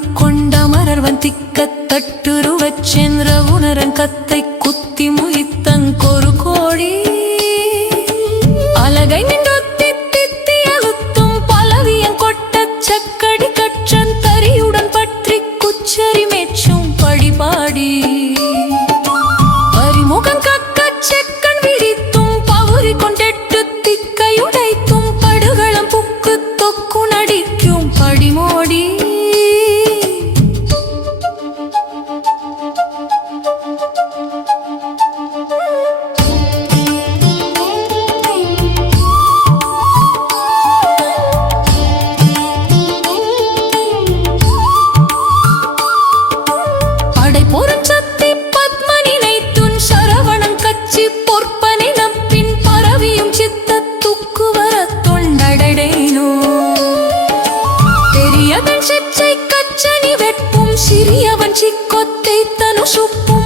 கொண்ட மலர்வன் திக்க தட்டுருவச் சென்ற உணரன் கத்தை குத்தி முகித்தங்கொரு கோழி. அலகை நின்று பெரியவன் சிச்சை கச்சனி வெட்பும் சிறியவன் சிக்கொத்தை தனு சுப்பும்